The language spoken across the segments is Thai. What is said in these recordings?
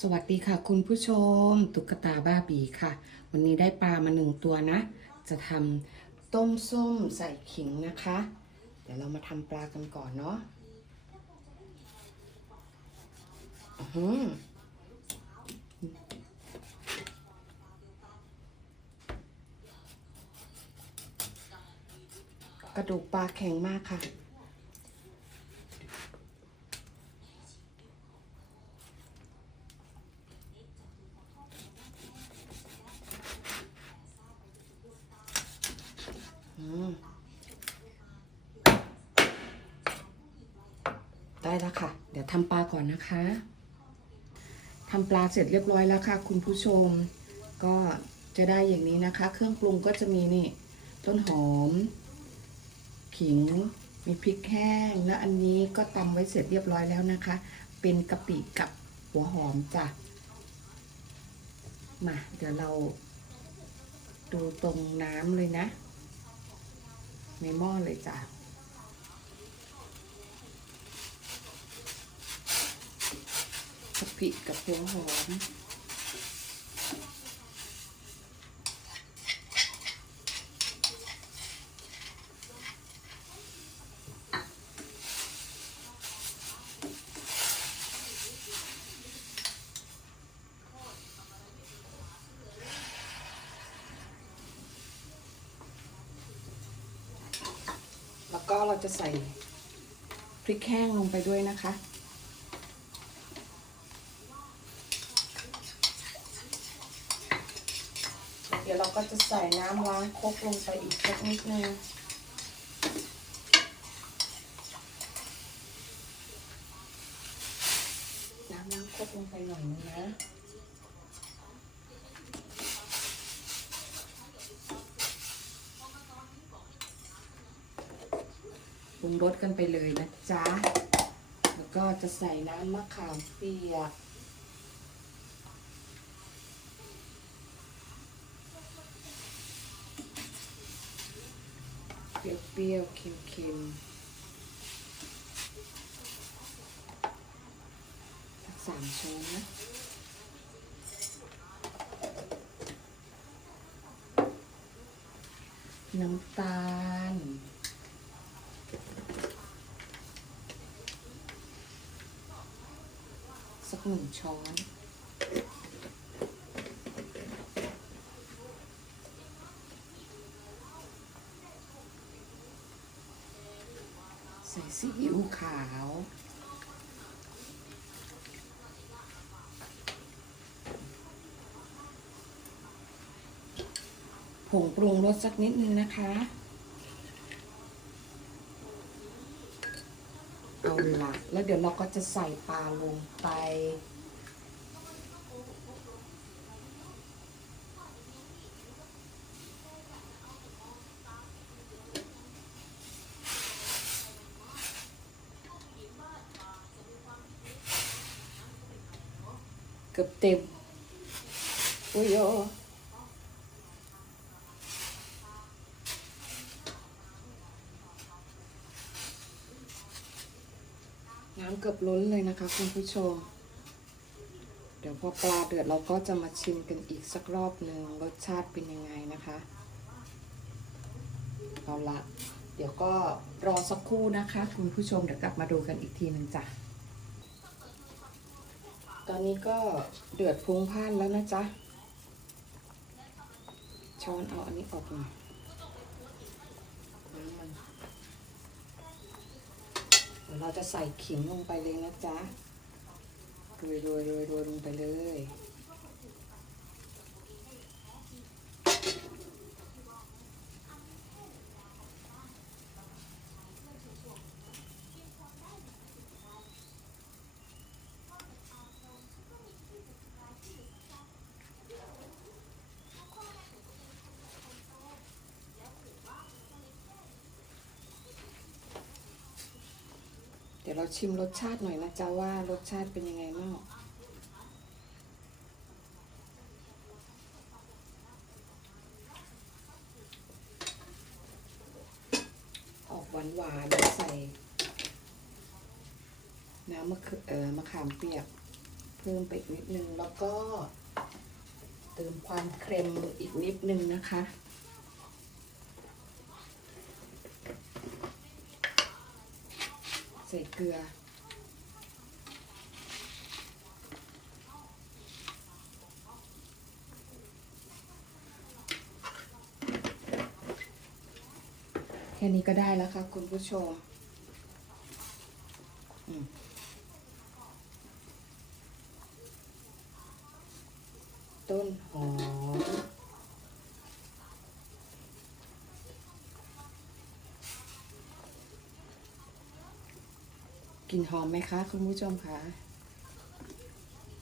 สวัสดีค่ะคุณผู้ชม ตุ๊กตาบ้าบีค่ะ วันนี้ได้ปลามาหนึ่งตัวนะ จะทำต้มส้มใส่ขิงนะคะ เดี๋ยวเรามาทำปลากันก่อนเนาะอื้อหือกระดูกปลาแข็งมากค่ะ อืมได้ แล้วค่ะ เดี๋ยวทำปลาก่อนนะคะทำปลาเสร็จเรียบร้อยแล้วค่ะ คุณผู้ชม ก็จะได้อย่างนี้นะคะ เครื่องปรุงก็จะมีนี่ต้นหอม ขิง มีพริกแห้ง และอันนี้ก็ตำไว้เสร็จเรียบร้อยแล้วนะคะ เป็นกะปิกับหัวหอมจ้ะ มา เดี๋ยวเราดูตรงน้ำเลยนะ ในหม้อเลยจ้ะ กะปิกับหัวหอมแล้วก็เราจะใส่พริกแห้งลงไปด้วยนะคะ ยวเราก็จะใส่น้ำล้างครกลงไปอีกสักนิดนึงน้ำล้างครกลงไปหน่อยนึงนะปรุงรสกันไปเลยนะจ๊ะ แล้วก็จะใส่น้ำมะขามเปียก เปรี้ยวๆเค็มๆสักสามช้อนนะน้ำตาล สักหนึ่งช้อน ส่ซีอิ๊วขาว ผงปรุงรสสักนิดนึงนะคะ เอาละแล้วเดี๋ยวเราก็จะใส่ปลาลงไป เกือบเต็ม อุ้ยโอน้ำเกือบล้นเลยนะคะคุณผู้ชม เดี๋ยวพอปลาเดือดเราก็จะมาชิมกันอีกสักรอบหนึ่งรสชาติเป็นยังไงนะคะ เอาละเดี๋ยวก็รอสักครู่นะคะ คุณผู้ชมเดี๋ยวกลับมาดูกันอีกทีหนึ่งจ้ะ ตอนนี้ก็เดือดพุ่งพ่านแล้วนะจ๊ะ ช้อนเอาอันนี้ออกหน่อยน้ำมันเดี๋ยวเราจะใส่ขิงลงไปเลยนะจ๊ะโรยโรยโรยโรยลงไปเลย ยวเราชิมรสชาติหน่อยนะจ๊ะว่ารสชาติเป็นยังไงบ้างออกหวานหวานๆใส่น้ำมะเขือเออมะขามเปียก เพิ่มไปอีกนิดนึงแล้วก็เติมความเค็มอีกนิดนึงนะคะ ใส่ เกลือ แค่นี้ก็ได้แล้วค่ะคุณผู้ชมอืมต้นหอม ก ลิ่นหอมไหมคะ คุณผู้ชมคะ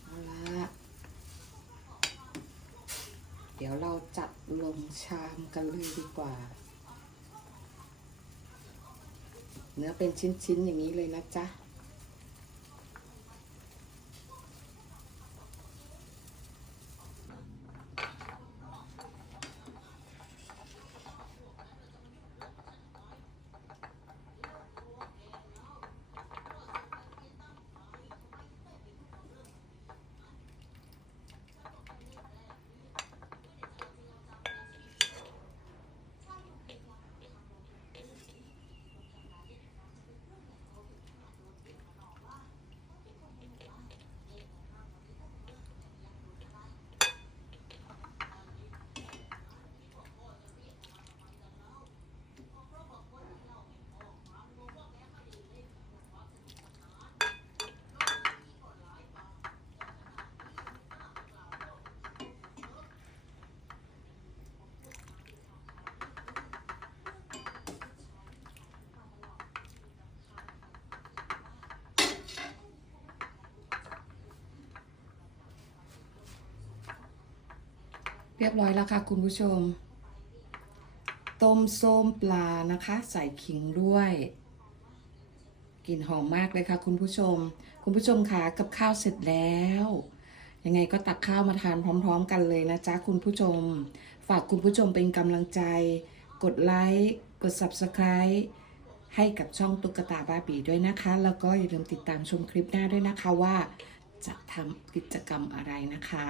เอาละเดี๋ยวเราจัดลงชามกันเลยดีกว่า เนื้อเป็นชิ้นๆอย่างนี้เลยนะจ๊ะ เรียบร้อยแล้วค่ะคุณผู้ชม ต้มส้มปลานะคะ ใส่ขิงด้วยกลิ่นหอมมากเลยค่ะ คุณผู้ชม คุณผู้ชมคะกับข้าวเสร็จแล้ว ยังไงก็ตักข้าวมาทานพร้อม ๆ กันเลยนะจ๊ะคุณผู้ชม ฝากคุณผู้ชมเป็นกำลังใจ กดไลค์กด Subscribe ให้กับช่องตุ๊กตาบาบีด้วยนะคะ แล้วก็อย่าลืมติดตามชมคลิปหน้าด้วยนะคะว่า จะทำกิจกรรมอะไรนะคะ